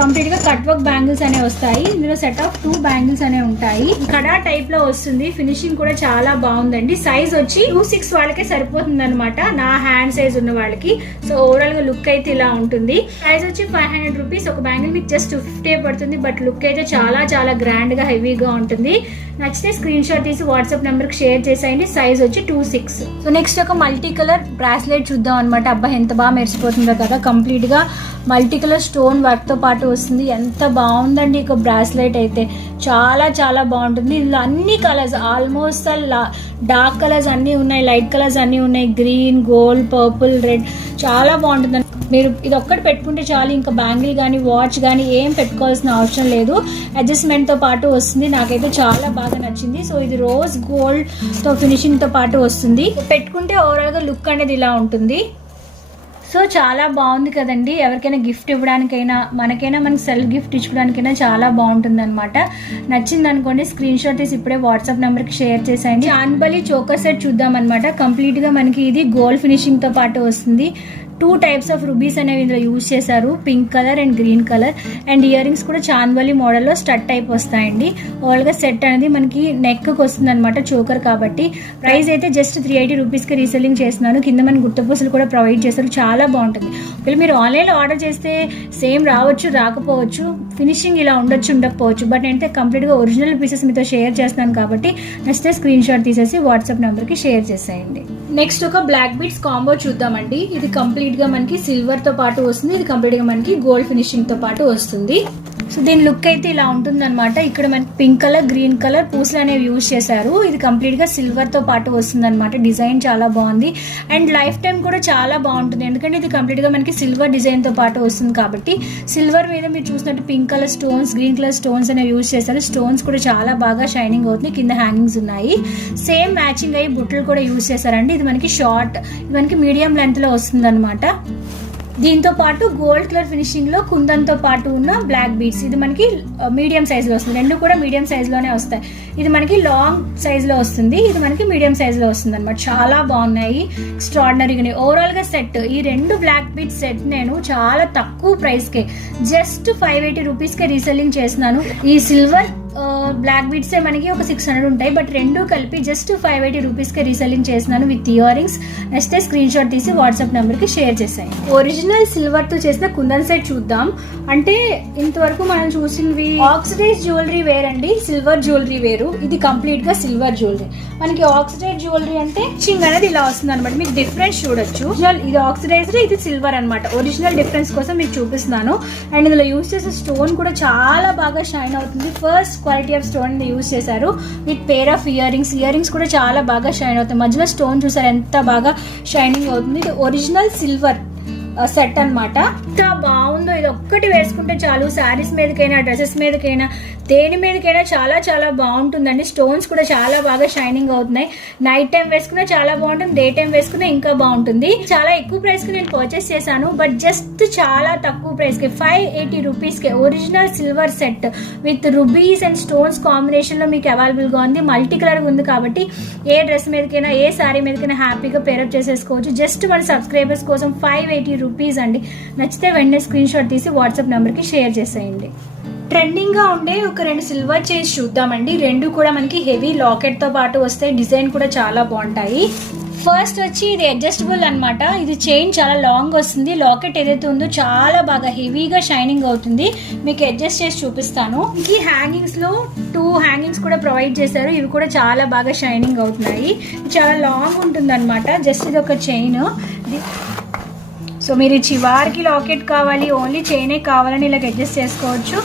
కంప్లీట్ గా కట్ వర్క్ బ్యాంగిల్స్ అనేవి వస్తాయి. ఇందులో సెట్ ఆఫ్ 2 బ్యాంగిల్స్ అనేవి ఉంటాయి. కడా టైప్ లో వస్తుంది. ఫినిషింగ్ కూడా చాలా బాగుందండి. సైజ్ వచ్చి 26 వాళ్ళకే సరిపోతుంది అనమాట, నా హ్యాండ్ సైజ్ ఉన్న వాళ్ళకి. సో ఓవరాల్ గా లుక్ అయితే ఇలా ఉంటుంది. సైజ్ వచ్చి 500 రూపీస్. ఒక బ్యాంగిల్ మీకు జస్ట్ 50 పడుతుంది, బట్ లుక్ అయితే చాలా చాలా గ్రాండ్ గా హెవీగా ఉంటుంది. నచ్చితే స్క్రీన్ షాట్ తీసి వాట్సాప్ నెంబర్ కి షేర్ చేసేయండి. సైజ్ వచ్చి 26. సో నెక్స్ట్ ఒక మల్టీ కలర్ బ్రాస్లెట్ చూద్దాం అనమాట. అబ్బా ఎంత బాగా మెరిసిపోతుందో కదా. కంప్లీట్ గా మల్టీ కలర్ స్టోన్ వర్క్ తో పాటు వస్తుంది. ఎంత బాగుందండి ఒక బ్రాస్లెట్ అయితే. చాలా చాలా బాగుంటుంది. ఇందులో అన్ని కలర్స్, ఆల్మోస్ట్ డార్క్ కలర్స్ అన్ని ఉన్నాయి, లైట్ కలర్స్ అన్ని ఉన్నాయి. గ్రీన్, గోల్డ్, పర్పుల్, రెడ్ చాలా బాగుంటుంది. మీరు ఇది ఒక్కటి పెట్టుకుంటే చాలు, ఇంకా బ్యాంగిల్ కానీ వాచ్ కానీ ఏం పెట్టుకోవాల్సిన అవసరం లేదు. అడ్జస్ట్మెంట్ తో పాటు వస్తుంది. నాకైతే చాలా బాగా నచ్చింది. సో ఇది రోజ్ గోల్డ్ తో ఫినిషింగ్ తో పాటు వస్తుంది. పెట్టుకుంటే ఓవరాల్ గా లుక్ అనేది ఇలా ఉంటుంది. సో చాలా బాగుంది కదండి. ఎవరికైనా గిఫ్ట్ ఇవ్వడానికైనా, మనకైనా మనకి సెల్ఫ్ గిఫ్ట్ ఇచ్చుకోవడానికైనా చాలా బాగుంటుంది అనమాట. నచ్చింది అనుకోండి స్క్రీన్ షాట్ తీసి ఇప్పుడే వాట్సాప్ నెంబర్ కి షేర్ చేసేయండి. చాన్బలి చోకర్ సెట్ చూద్దాం అనమాట. కంప్లీట్ గా మనకి ఇది గోల్డ్ ఫినిషింగ్ తో పాటు వస్తుంది. 2 టైప్స్ ఆఫ్ రూబీస్ అనేవి ఇందులో యూజ్ చేశారు. Pink colour and green colour. And ear rings కూడా చాన్బలి మోడల్లో స్టడ్ టైప్ వస్తాయండి. ఓవరాల్ గా సెట్ అనేది మనకి నెక్ కి వస్తుంది అనమాట, చోకర్ కాబట్టి. ప్రైస్ అయితే జస్ట్ 380 రూపీస్ కి రీసెల్లింగ్ చేస్తున్నాను. కింద మన గుర్తుపూసలు కూడా ప్రొవైడ్ చేస్తారు. చాలా బాగుంటుంది. ఒకవేళ మీరు ఆన్లైన్ లో ఆర్డర్ చేస్తే సేమ్ రావచ్చు, రాకపోవచ్చు, ఫినిషింగ్ ఇలా ఉండొచ్చు, ఉండకపోవచ్చు. బట్ నేనైతే కంప్లీట్ గా ఒరిజినల్ పీసెస్ మీతో షేర్ చేస్తున్నాను కాబట్టి నచ్చితే స్క్రీన్ షాట్ తీసేసి వాట్సాప్ నెంబర్ కి షేర్ చేసేయండి. నెక్స్ట్ ఒక బ్లాక్ బీడ్స్ కాంబో చూద్దామండి. ఇది కంప్లీట్ గా మనకి సిల్వర్ తో పాటు వస్తుంది. ఇది కంప్లీట్ గా మనకి గోల్డ్ ఫినిషింగ్ తో పాటు వస్తుంది. సో దీని లుక్ అయితే ఇలా ఉంటుంది అనమాట. ఇక్కడ మనకి పింక్ కలర్, గ్రీన్ కలర్ పూసలు అనేవి యూజ్ చేశారు. ఇది కంప్లీట్ గా సిల్వర్ తో పాటు వస్తుంది అనమాట. డిజైన్ చాలా బాగుంది అండ్ లైఫ్ టైం కూడా చాలా బాగుంటుంది. ఎందుకంటే ఇది కంప్లీట్ గా మనకి సిల్వర్ డిజైన్ తో పాటు వస్తుంది కాబట్టి. సిల్వర్ మీద మీరు చూసినట్టు pink colour stones, green colour stones అనేవి యూజ్ చేశారు. స్టోన్స్ కూడా చాలా బాగా షైనింగ్ అవుతుంది. కింద హ్యాంగింగ్స్ ఉన్నాయి. సేమ్ మ్యాచింగ్ అయ్యి బుట్టలు కూడా యూజ్ చేశారండి. ఇది మనకి షార్ట్, ఇది మనకి మీడియం లెంత్ లో వస్తుంది అనమాట. దీంతో పాటు గోల్డ్ కలర్ ఫినిషింగ్ లో కుందన్ తో పాటు ఉన్న బ్లాక్ బీడ్స్. ఇది మనకి మీడియం సైజ్ లో వస్తుంది. రెండు కూడా మీడియం సైజ్ లోనే వస్తాయి. ఇది మనకి లాంగ్ సైజ్ లో వస్తుంది, ఇది మనకి మీడియం సైజ్ లో వస్తుంది అనమాట. చాలా బాగున్నాయి, ఎక్స్ట్రాడినరీగా. ఓవరాల్ గా సెట్, ఈ 2 బ్లాక్ బీడ్స్ సెట్ నేను చాలా తక్కువ ప్రైస్ కే జస్ట్ 580 రూపీస్ కే రీసెల్లింగ్ చేస్తున్నాను. ఈ సిల్వర్ బ్లాక్ బీడ్స్ మనకి ఒక 600 ఉంటాయి, బట్ రెండు కలిపి జస్ట్ 580 రూపీస్ కి రీసెల్లింగ్ చేస్తున్నాను విత్ ఇయర్ రింగ్స్. నచ్చితే స్క్రీన్ షాట్ తీసి వాట్సాప్ నెంబర్ కి షేర్ చేసాయి. ఒరిజినల్ సిల్వర్ తో చేసిన కుందన్ సెట్ చూద్దాం. అంటే ఇంతవరకు మనం చూసినవి ఆక్సిడైజ్ జ్యువెలరీ వేర్ అండి, సిల్వర్ జ్యువెలరీ వేరు. ఇది కంప్లీట్ గా సిల్వర్ జ్యువెలరీ. మనకి ఆక్సిడైజ్ జ్యువెలరీ అంటే చింగ్ అనేది ఇలా వస్తుంది అనమాట. మీకు డిఫరెన్స్ చూడొచ్చు. ఇది ఆక్సిడైజ్డ్, ఇది సిల్వర్ అనమాట. ఒరిజినల్ డిఫరెన్స్ కోసం మీకు చూపిస్తున్నాను. అండ్ ఇందులో యూజ్ చేసే స్టోన్ కూడా చాలా బాగా షైన్ అవుతుంది. First quality of stone use చేశారు with pair of earrings. Earrings కూడా చాలా బాగా షైన్ అవుతాయి. మధ్యలో స్టోన్ చూసారు ఎంత బాగా షైనింగ్ అవుతుంది. ఇది ఒరిజినల్ సిల్వర్ సెట్ అనమాట. ఎంత బాగుందో. ఇది ఒక్కటి వేసుకుంటే చాలు, శారీస్ మీదకైనా, డ్రెస్సెస్ మీదకైనా, దేని మీదకైనా చాలా చాలా బాగుంటుందండి. స్టోన్స్ కూడా చాలా బాగా షైనింగ్ అవుతున్నాయి. నైట్ టైం వేసుకున్నా చాలా బాగుంటుంది, డే టైం వేసుకున్నా ఇంకా బాగుంటుంది. చాలా ఎక్కువ ప్రైస్ కి నేను పర్చేస్ చేశాను, బట్ జస్ట్ చాలా తక్కువ ప్రైస్ కి 580 రూపీస్ కి original silver set with rubies and stones combination లో మీకు అవైలబుల్ గా ఉంది. మల్టీ కలర్ ఉంది కాబట్టి ఏ డ్రెస్ మీదకైనా, ఏ శారీ మీదకైనా హ్యాపీగా పేరప్ చేసేసుకోవచ్చు. జస్ట్ మన సబ్స్క్రైబర్స్ కోసం 580 రూపీస్ అండి. నచ్చితే వెంటనే స్క్రీన్ షాట్ తీసి వాట్సాప్ నెంబర్ కి షేర్ చేసేయండి. ట్రెండింగ్ గా ఉండే ఒక 2 సిల్వర్ చైన్స్ చూద్దామండి. రెండు కూడా మనకి హెవీ లాకెట్ తో పాటు వస్తాయి. డిజైన్ కూడా చాలా బాగుంటాయి. ఫస్ట్ వచ్చి ఇది అడ్జస్టబుల్ అన్నమాట. ఇది చైన్ చాలా లాంగ్ వస్తుంది. లాకెట్ ఏదైతే ఉందో చాలా బాగా హెవీగా షైనింగ్ అవుతుంది. మీకు అడ్జస్ట్ చేసి చూపిస్తాను. ఈ హ్యాంగింగ్స్ లో 2 హ్యాంగింగ్స్ కూడా ప్రొవైడ్ చేశారు. ఇవి కూడా చాలా బాగా షైనింగ్ అవుతున్నాయి. చాలా లాంగ్ ఉంటుంది అనమాట. జస్ట్ ఇది ఒక చైన్. సో మీరు చివరికి లాకెట్ కావాలి, ఓన్లీ చైనే కావాలని ఇలాగ అడ్జస్ట్ చేసుకోవచ్చు.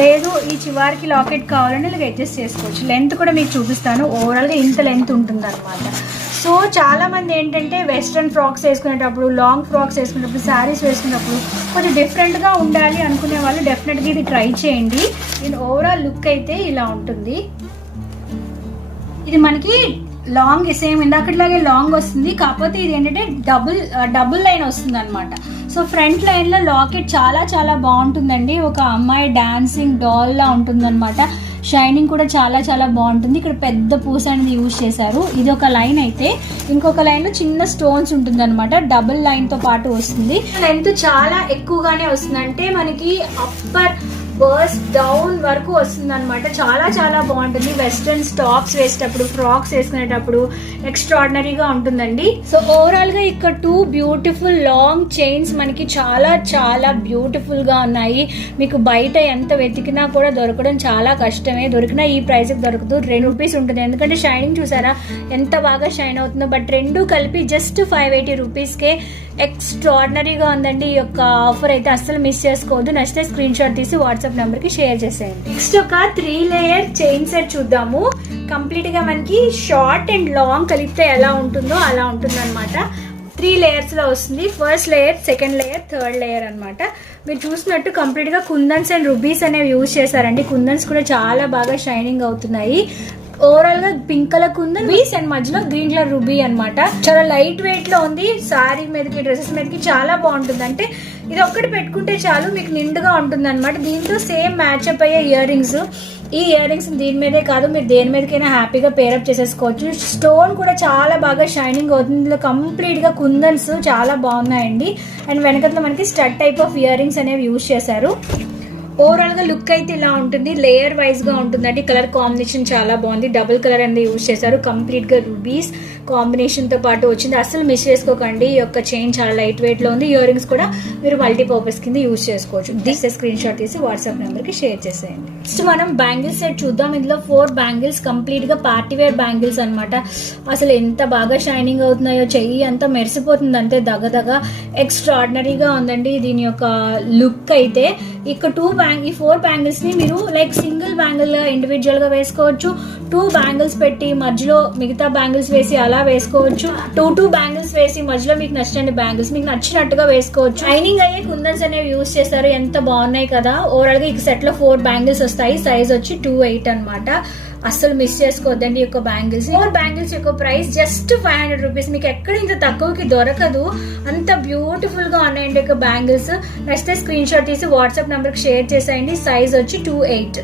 లేదు ఈ చివరికి లాకెట్ కావాలని ఇలాగ అడ్జస్ట్ చేసుకోవచ్చు. లెంత్ కూడా మీకు చూపిస్తాను. ఓవరాల్గా ఇంత లెంత్ ఉంటుంది అనమాట. సో చాలామంది ఏంటంటే వెస్ట్రన్ ఫ్రాక్స్ వేసుకునేటప్పుడు, లాంగ్ ఫ్రాక్స్ వేసుకునేటప్పుడు, శారీస్ వేసుకునేటప్పుడు కొంచెం డిఫరెంట్గా ఉండాలి అనుకునే వాళ్ళు డెఫినెట్గా ఇది ట్రై చేయండి. దీని ఓవరాల్ లుక్ అయితే ఇలా ఉంటుంది. ఇది మనకి లాంగ్ సేమ్ ఇందాకట్లాగే లాంగ్ వస్తుంది. కాకపోతే ఇది ఏంటంటే డబుల్ లైన్ వస్తుంది అనమాట. సో ఫ్రంట్ లైన్లో లాకెట్ చాలా చాలా బాగుంటుందండి. ఒక అమ్మాయి డాన్సింగ్ డాల్ లా ఉంటుంది అనమాట. షైనింగ్ కూడా చాలా చాలా బాగుంటుంది. ఇక్కడ పెద్ద పూస అనేది యూజ్ చేశారు. ఇది ఒక లైన్ అయితే ఇంకొక లైన్ లో చిన్న స్టోన్స్ ఉంటుంది అనమాట. డబుల్ లైన్ తో పాటు వస్తుంది. లెంత్ చాలా ఎక్కువగానే వస్తుంది. అంటే మనకి అప్పర్ బర్స్ట్ డౌన్ వరకు వస్తుంది అనమాట. చాలా చాలా బాగుంటుంది. వెస్ట్రన్ టాప్స్ వేసేటప్పుడు, ఫ్రాక్స్ వేసుకునేటప్పుడు ఎక్స్ట్రాడినరీగా ఉంటుందండి. సో ఓవరాల్ గా ఇక్కడ 2 బ్యూటిఫుల్ లాంగ్ చైన్స్ మనకి చాలా చాలా బ్యూటిఫుల్ గా ఉన్నాయి. మీకు బయట ఎంత వెతికినా కూడా దొరకడం చాలా కష్టమే. దొరికినా ఈ ప్రైస్ కి దొరకదు. 2 రూపీస్ ఉంటుంది. ఎందుకంటే షైనింగ్ చూసారా ఎంత బాగా షైన్ అవుతుందో. బట్ 2 కలిపి జస్ట్ 580 రూపీస్కే ఎక్స్ట్రాడినరీగా ఉందండి. ఈ యొక్క ఆఫర్ అయితే అస్సలు మిస్ చేసుకోవద్దు. నచ్చితే స్క్రీన్ షాట్ తీసి వాట్సాప్ నెంబర్ కి షేర్ చేసేయండి. నెక్స్ట్ ఒక 3 లేయర్ చైన్ సెట్ చూద్దాము. కంప్లీట్ గా మనకి షార్ట్ అండ్ లాంగ్ కలిపితే ఎలా ఉంటుందో అలా ఉంటుంది అనమాట. 3 లేయర్స్ లో వస్తుంది. First layer, second layer, third layer అనమాట. మీరు చూసినట్టు కంప్లీట్ గా కుందన్స్ అండ్ రూబీస్ అనేవి యూజ్ చేశారండి. కుందన్స్ కూడా చాలా బాగా షైనింగ్ అవుతున్నాయి. ఓవరాల్ గా పింక్ కలర్ కుందన్ వీస్ అండ్ మధ్యలో గ్రీన్ కలర్ రూబీ అనమాట. చాలా లైట్ వెయిట్ లో ఉంది. సారీ మీదకి, డ్రెస్సెస్ మీదకి చాలా బాగుంటుంది. అంటే ఇది ఒక్కటి పెట్టుకుంటే చాలు మీకు నిండుగా ఉంటుంది అనమాట. దీంతో సేమ్ మ్యాచ్అప్ అయ్యే ఇయర్ రింగ్స్. ఈ ఇయర్ రింగ్స్ దీని మీదే కాదు, మీరు దేని మీదకైనా హ్యాపీగా పేరప్ చేసేసుకోవచ్చు. స్టోన్ కూడా చాలా బాగా షైనింగ్ అవుతుంది. ఇందులో కంప్లీట్ గా కుందన్స్ చాలా బాగున్నాయండి. అండ్ వెనకట్లో మనకి stud type of ear rings అనేవి యూజ్ చేశారు. ఓవరాల్ గా లుక్ అయితే ఇలా ఉంటుంది. లేయర్ వైజ్ గా ఉంటుందండి. కలర్ కాంబినేషన్ చాలా బాగుంది. డబుల్ కలర్ అనేది యూజ్ చేశారు. కంప్లీట్ గా రూబీస్ కాంబినేషన్ తో పాటు వచ్చింది. అసలు మిస్ చేసుకోకండి. ఈ యొక్క చైన్ చాలా లైట్ వెయిట్ లో ఉంది. ఇయర్ రింగ్స్ కూడా మీరు మల్టీపర్పస్ కింద యూజ్ చేసుకోవచ్చు. దిస్ స్క్రీన్ షాట్ తీసి వాట్సాప్ నెంబర్ కి షేర్ చేసేయండి. నెక్స్ట్ మనం బ్యాంగిల్స్ సెట్ చూద్దాం. ఇందులో 4 బ్యాంగిల్స్ కంప్లీట్ గా పార్టీ వేర్ బ్యాంగిల్స్ అనమాట. అసలు ఎంత బాగా షైనింగ్ అవుతున్నాయో, చెయ్యి అంతా మెరిసిపోతుంది అంతే దగదగ. ఎక్స్ట్రాడినరీగా ఉందండి దీని యొక్క లుక్ అయితే. ఇక్కడ ఈ 4 బ్యాంగిల్స్ ని మీరు లైక్ సింగిల్ బ్యాంగిల్ గా ఇండివిజువల్ గా వేసుకోవచ్చు. 2 బ్యాంగిల్స్ పెట్టి మధ్యలో మిగతా బ్యాంగిల్స్ వేసి అలా వేసుకోవచ్చు. 2 బ్యాంగిల్స్ వేసి మధ్యలో మీకు నచ్చిన బ్యాంగిల్స్ మీకు నచ్చినట్టుగా వేసుకోవచ్చు. షైనింగ్ అయ్యే కుందన్స్ అనేవి యూజ్ చేస్తారు. ఎంత బాగున్నాయి కదా. ఓవరాల్ గా ఈ సెట్ లో 4 బ్యాంగిల్స్ వస్తాయి. సైజ్ వచ్చి 2.8 అనమాట. అస్సలు మిస్ చేసుకోవద్దండి ఈ యొక్క బ్యాంగిల్స్. 4 బ్యాంగిల్స్ యొక్క ప్రైస్ జస్ట్ 500 రూపీస్. మీకు ఎక్కడ ఇంత తక్కువకి దొరకదు. అంత బ్యూటిఫుల్ గా ఉన్నాయండి యొక్క బ్యాంగిల్స్. నచ్చితే స్క్రీన్ షాట్ తీసి వాట్సాప్ నెంబర్ కి షేర్ చేసేయండి. సైజ్ వచ్చి 2.8.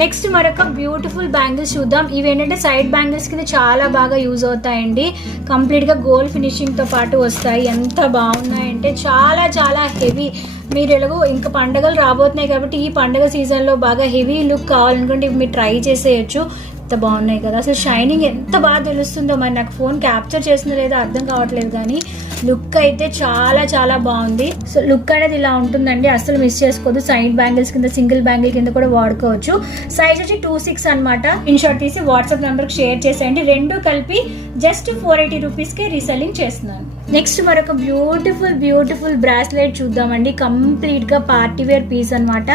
నెక్స్ట్ మరొక బ్యూటిఫుల్ బ్యాంగిల్స్ చూద్దాం. ఇవి ఏంటంటే సైడ్ బ్యాంగిల్స్ కింద చాలా బాగా యూజ్ అవుతాయండి. కంప్లీట్ గా గోల్డ్ ఫినిషింగ్ తో పాటు వస్తాయి. ఎంత బాగున్నాయంటే చాలా చాలా హెవీ. మీరు ఎలాగో ఇంకా పండుగలు రాబోతున్నాయి కాబట్టి ఈ పండుగ సీజన్ లో బాగా హెవీ లుక్ కావాలనుకుంటే మీరు ట్రై చేసేయచ్చు. ఎంత బాగున్నాయి కదా. అసలు షైనింగ్ ఎంత బాగా తెలుస్తుందో. మరి నాకు ఫోన్ క్యాప్చర్ చేస్తుందో లేదో అర్థం కావట్లేదు, కానీ లుక్ అయితే చాలా చాలా బాగుంది. సో లుక్ అనేది ఇలా ఉంటుందండి. అసలు మిస్ చేసుకోవద్దు. సైడ్ బ్యాంగిల్స్ కింద, సింగిల్ బ్యాంగిల్ కింద కూడా వాడుకోవచ్చు. సైజ్ వచ్చి 2.6 అనమాట. ఇన్ షార్ట్ తీసి వాట్సాప్ నెంబర్ కి షేర్ చేసేయండి. 2 కలిపి జస్ట్ 480 రూపీస్ కే రీసెల్లింగ్ చేస్తున్నాను. నెక్స్ట్ మరొక బ్యూటిఫుల్ బ్రాస్లెట్ చూద్దామండి. కంప్లీట్ గా పార్టీ వేర్ పీస్ అనమాట.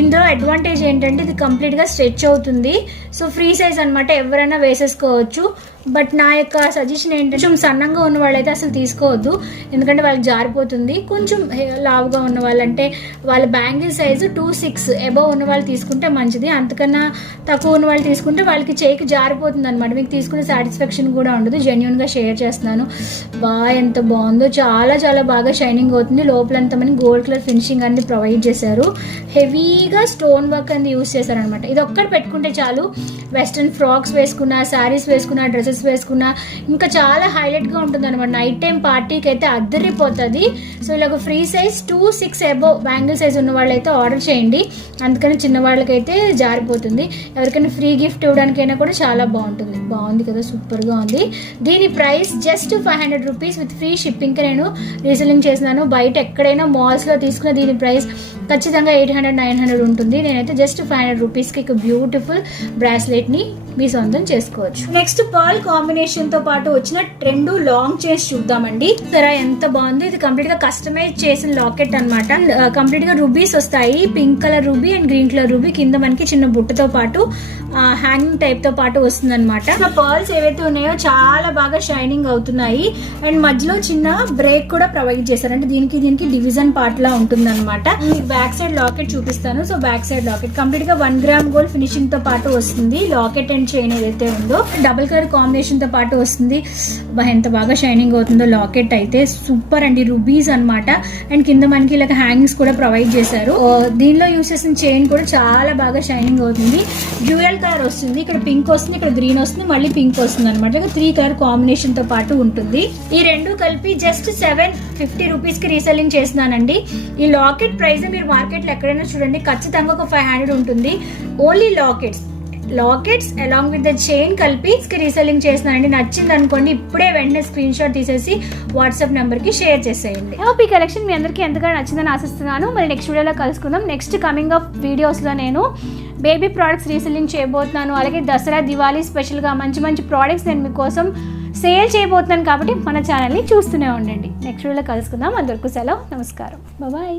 ఇందులో అడ్వాంటేజ్ ఏంటంటే ఇది కంప్లీట్ గా స్ట్రెచ్ అవుతుంది. సో ఫ్రీ సైజ్ అనమాట. ఎవరైనా వేసేసుకోవచ్చు. బట్ నా యొక్క సజెషన్ ఏంటంటే కొంచెం సన్నంగా ఉన్న వాళ్ళైతే అసలు తీసుకోవద్దు. ఎందుకంటే వాళ్ళకి జారిపోతుంది. కొంచెం లావుగా ఉన్న వాళ్ళంటే వాళ్ళ బ్యాంగిల్ సైజు 2.6 అబవ్ ఉన్న వాళ్ళు తీసుకుంటే మంచిది. అంతకన్నా తక్కువ ఉన్న వాళ్ళు తీసుకుంటే వాళ్ళకి చేయికి జారిపోతుంది అనమాట. మీకు తీసుకునే సాటిస్ఫాక్షన్ కూడా ఉండదు. జెన్యున్ గా షేర్ చేస్తున్నాను. ఎంత బాగుందో. చాలా చాలా బాగా షైనింగ్ అవుతుంది. లోపలంతా మనకి గోల్డ్ కలర్ ఫినిషింగ్ అనేది ప్రొవైడ్ చేశారు. హెవీగా స్టోన్ వర్క్ అనేది యూజ్ చేశారు అనమాట. ఇది ఒక్కటి పెట్టుకుంటే చాలు. వెస్ట్రన్ ఫ్రాక్స్ వేసుకున్నా, శారీస్ వేసుకున్నా, డ్రెస్సెస్ డ్రెస్సెస్ వేసుకున్నా ఇంకా చాలా హైలైట్గా ఉంటుంది అనమాట. నైట్ టైం పార్టీకి అయితే అద్దరిపోతుంది. సో ఇలా ఒక free size 2-6 above bangle size ఉన్న వాళ్ళైతే ఆర్డర్ చేయండి. అందుకని చిన్న వాళ్ళకైతే జారిపోతుంది. ఎవరికైనా ఫ్రీ గిఫ్ట్ ఇవ్వడానికైనా కూడా చాలా బాగుంటుంది. బాగుంది కదా, సూపర్గా ఉంది. దీని price just 500 rupees with free షిప్పింగ్కి నేను రీసెల్లింగ్ చేసినాను. బయట ఎక్కడైనా మాల్స్లో తీసుకున్న దీని ప్రైస్ ఖచ్చితంగా 800-900 ఉంటుంది. నేనైతే జస్ట్ 500 రూపీస్కి ఒక బ్యూటిఫుల్ బ్రాస్లెట్ని మీ సొంతం చేసుకోవచ్చు. నెక్స్ట్ పర్ల్ కాంబినేషన్ తో పాటు వచ్చిన 2 లాంగ్ చైన్స్ చూద్దామండి. సరే ఎంత బాగుంది. ఇది కంప్లీట్ గా కస్టమైజ్ చేసిన లాకెట్ అనమాట. కంప్లీట్ గా రూబీస్ వస్తాయి. Pink colour ruby and green colour ruby. కింద మనకి చిన్న బుట్టతో పాటు హ్యాంగింగ్ టైప్ తో పాటు వస్తుంది అనమాట. పర్ల్స్ ఏవైతే ఉన్నాయో చాలా బాగా షైనింగ్ అవుతున్నాయి. అండ్ మధ్యలో చిన్న బ్రేక్ కూడా ప్రొవైడ్ చేశారు. అంటే దీనికి డివిజన్ పార్ట్ లా ఉంటుంది అనమాట. బ్యాక్ సైడ్ లాకెట్ చూపిస్తాను. So back side locket complete గా 1 గ్రామ్ గోల్డ్ ఫినిషింగ్ తో పాటు వస్తుంది. లాకెట్ అండ్ చైన్ ఏదైతే ఉందో డబుల్ కలర్ కాంబినేషన్ తో పాటు వస్తుంది. ఎంత బాగా షైనింగ్ అవుతుందో లాకెట్ అయితే సూపర్ అండి. రూబీస్ అనమాట. అండ్ కింద మనకి ఇలా హ్యాంగింగ్స్ కూడా ప్రొవైడ్ చేశారు. దీనిలో యూస్ చేసిన చైన్ కూడా చాలా బాగా షైనింగ్ అవుతుంది. డ్యూయల్ కలర్ వస్తుంది. ఇక్కడ పింక్ వస్తుంది, ఇక్కడ గ్రీన్ వస్తుంది, మళ్ళీ పింక్ వస్తుంది అనమాట. 3 కలర్ కాంబినేషన్ తో పాటు ఉంటుంది. ఈ రెండు కలిపి జస్ట్ 750 రూపీస్ కి రీసెల్లింగ్ చేస్తున్నానండి. ఈ లాకెట్ ప్రైస్ మీరు మార్కెట్ లో ఎక్కడైనా చూడండి ఖచ్చితంగా ఒక 500 ఉంటుంది. Only lockets along with the chain కలిపి రీసెల్లింగ్ చేస్తున్నానండి. నచ్చింది అనుకోండి, ఇప్పుడే వెంటనే స్క్రీన్ షాట్ తీసేసి వాట్సాప్ నెంబర్ కి షేర్ చేసేయండి. ఈ కలెక్షన్ మీ అందరికీ ఎంతగా నచ్చిందని ఆశిస్తున్నాను. మరి నెక్స్ట్ వీడియోలో కలుసుకుందాం. నెక్స్ట్ కమింగ్ ఆఫ్ వీడియోస్ లో నేను బేబీ ప్రోడక్ట్స్ రీసెల్లింగ్ చేయబోతున్నాను. అలాగే దసరా దివాళీ స్పెషల్ గా మంచి ప్రోడక్ట్స్ నేను మీకోసం సేల్ చేయబోతున్నాను. కాబట్టి మన ఛానల్ని చూస్తూనే ఉండండి. నెక్స్ట్ వీడియోలో కలుసుకుందాం. అందరికీ సెలవు, నమస్కారం, బాయ్.